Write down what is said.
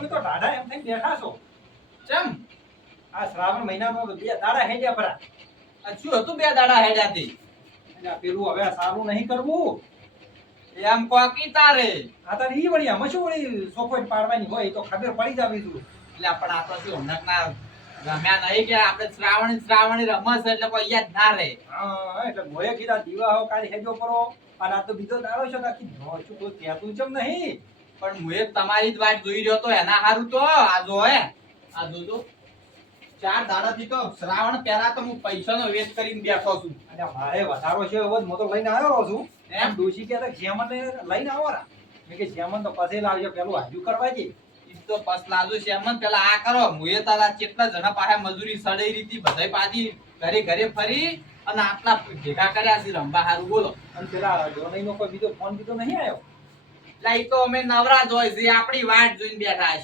તમે તો ઢાઢા એમ થઈને બેઠા છો. ચમ આ શ્રાવણ મહિનામાં 2 દાડા હેડ્યા પરા. આ શું હતું 2 દાડા હેડ્યાથી? એટલે આ પેલું હવે સારું નહીં કરવું. એમ કોકી તારે આ તારે ઈ વળી આમાં શું વળી સોફટ પાડવાની હોય એ તો ખબર પડી જાવી છું. એટલે પણ આ તો શું હમણાં રમ્યા નહીં કે આપણે શ્રાવણી રમસ એટલે કોઈ યાદ ના રહે. હા એટલે મોએ કીધા દીવા હો કાલે હેજો કરો અને આ તો બીજો દાડો છે કાકી શું કોઈ કહેતું ચમ નહીં. પણ હું એક તમારી જ વાત જોઈ રહ્યો તો એના હારું તો આ જો હે આ જોજો 4 દાડાથી તો શ્રાવણ પહેલા તો હું પૈસાનો વેસ્ટ કરીને બેઠો છું. અને મારે વધારો છે એવો જ મોટો લઈને આવ્યો છું. એમ ડોશી કહેતા જેમન લઈને આવો રા. મેં કે જેમન તો પછી લાવજો પેલું હાજુ કરવા છે. ઈ તો પસ લાજુ શેમન પેલા આ કરો મુએ તારા કેટલા જણા પાસે મજૂરી સડઈ રીતી બધાય પાછી ઘરે ઘરે ફરી અને આટલા ભેગા કર્યા છે રંબા હારું બોલો. અને પેલા જોનઈનો કોઈ બીજો ફોન બીજો નહીં આવ્યો. એટલે ઈ તો અમે નવરા જ હોય છે આપણી વાટ જોઈને બેઠા છીએ.